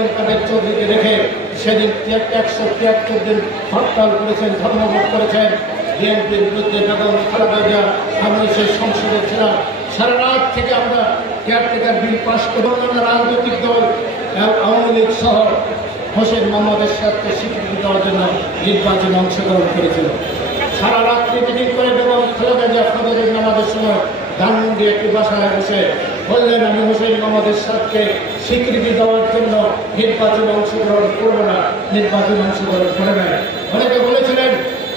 ওবায়দুল কাদের চৌধুরীকে রেখে সেদিন 173 দিন হরতাল করেছেন, ধর্মঘট করেছেন। বিএনপির বিরুদ্ধে বেগম খালেদা জিয়া বাংলাদেশের সংসদে ছিলেন। সারা রাত থেকে আমরা কেয়ারটেকার বিল পাস করে অন্যান্য রাজনৈতিক দল আওয়ামী লীগ সহ হোসেন মোহাম্মদ এরশাদকে স্বীকৃতি দেওয়ার জন্য নির্বাচনে অংশগ্রহণ করেছিল। সারা রাত্রি মিটিং করে বেগম খালেদা জিয়া ফজরের নামাজের সময় ধানমন্ডি একটি বাসায় বসে বললেন, আমি হোসেন মোহাম্মদ এরশাদকে স্বীকৃতি দেওয়ার জন্য নির্বাচনে অংশগ্রহণ করব না, নির্বাচনে অংশগ্রহণ করে নাই। অনেকে বলেছিলেন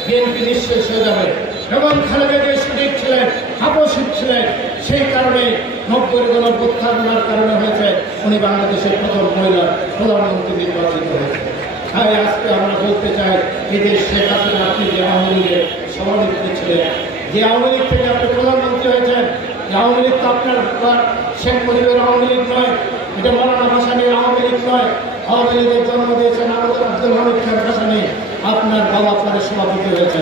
বিএনপি নিঃশেষ হয়ে যাবে। বেগম খালেদা জিয়া সঠিক ছিলেন, আপসিক ছিলেন, সেই কারণে 90 গণঅভ্যুত্থানের কারণে হয়েছে উনি বাংলাদেশের প্রথম মহিলা প্রধানমন্ত্রী নির্বাচিত হয়েছে। তাই আজকে আমরা বলতে চাই, এদের শেখ হাসিনা আপনি যে আওয়ামী লীগের সভানেত্রী ছিলেন, যে আওয়ামী লীগ থেকে আপনি প্রধানমন্ত্রী হয়েছেন, যে আওয়ামী লীগ তো আপনার শেখ মুজিবের আওয়ামী লীগ নয়, এটা মৌলানা ভাসানীর আওয়ামী লীগ নয়। আওয়ামী লীগের জন্ম দিয়েছেন আব্দুল হামিদ খান ভাসানী, আপনার বাবা আপনার সভাপতি হয়েছে।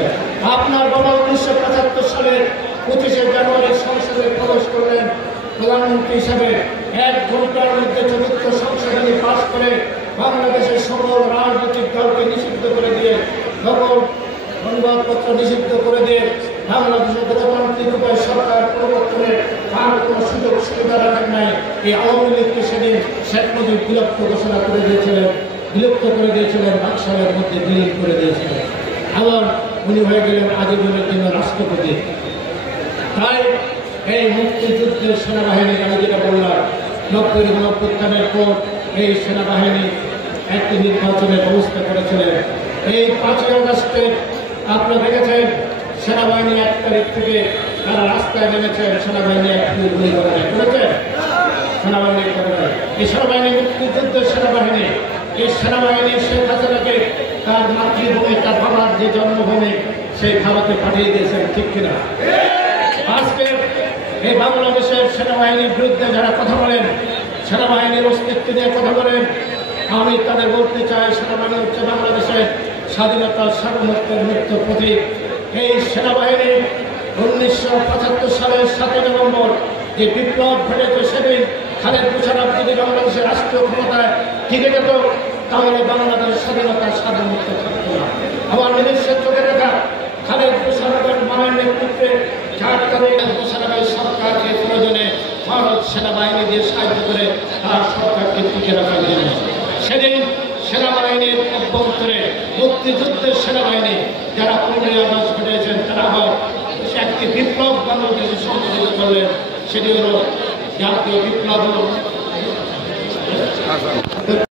আপনার বাবা 1975 সালের 25শে জানুয়ারি সংসদে প্রবেশ করলেন প্রধানমন্ত্রী হিসাবে। 1 ঘন্টার মধ্যে চতুর্থ সংশোধনী পাশ করে বাংলাদেশের সকল রাজনৈতিক দলকে নিষিদ্ধ করে দিয়ে, সকল সংবাদপত্র নিষিদ্ধ করে দিয়ে বাংলাদেশের গণতান্ত্রিক উপায় সরকার পরিবর্তনের আর কোনো সুযোগ সুবিধা রাখেন নাই। এই আওয়ামী লীগকে সেদিন শেখ মুজিব বিলুপ্ত ঘোষণা করে দিয়েছিলেন, বিলুপ্ত করে দিয়েছিলেন, বাকশালের মধ্যে বিলীন করে দিয়েছিলেন। আবার উনি হয়ে গেলেন আজীবনের জন্য রাষ্ট্রপতি। তাই এই মুক্তিযুদ্ধের সেনাবাহিনী, আমি যেটা বললাম, 90 গণঅভ্যুত্থানের পর এই সেনাবাহিনী একটি নির্বাচনের ব্যবস্থা করেছিলেন। এই 5ই আগস্টে আপনারা দেখেছেন সেনাবাহিনী 1 তারিখ থেকে তারা রাস্তায় নেমেছেন, সেনাবাহিনী একটি গুলি করে দেয়, করেছে সেনাবাহিনী করে দেয়। এই সেনাবাহিনী মুক্তিযুদ্ধের সেনাবাহিনী, এই সেনাবাহিনী শেখ হাসিনাকে তার মাতৃভূমি, তার বাবার যে জন্মভূমি, সেই ভারতে পাঠিয়ে দিয়েছেন, ঠিক কিনা? আজকে এই বাংলাদেশের সেনাবাহিনীর বিরুদ্ধে যারা কথা বলেন, সেনাবাহিনীর অস্তিত্ব নিয়ে কথা বলেন, আমি তাদের বলতে চাই, সেনাবাহিনী হচ্ছে বাংলাদেশের স্বাধীনতা সার্বভৌমত্বের মৃত্যু প্রতীক। এই সেনাবাহিনী 1975 সালের 7 নভেম্বর যে বিপ্লব ঘটেছে, সেদিন খালেদ মোশাররফ যদি বাংলাদেশের রাষ্ট্রীয় ক্ষমতায় টিকে যেত, তাহলে বাংলাদেশের স্বাধীনতা সার্বভৌমত্ব থাকত না। আমার নিজস্ব চোখে দেখা খালেদ মোশাররফের মায়ের নেতৃত্বে মোশাররফের সরকারকে প্রয়োজনে ভারত সেনাবাহিনী দিয়ে সাহায্য করে তার সরকারকে টিকে রাখার জন্য। সেদিন সেনাবাহিনীর অভ্যন্তরে মুক্তিযুদ্ধের সেনাবাহিনী যারা 15ই আগস্ট ঘটেছেন, তারা আবার একটি বিপ্লব বাংলাদেশে সংগঠিত করলেন। সেটি হল জাতীয় বিপ্লব।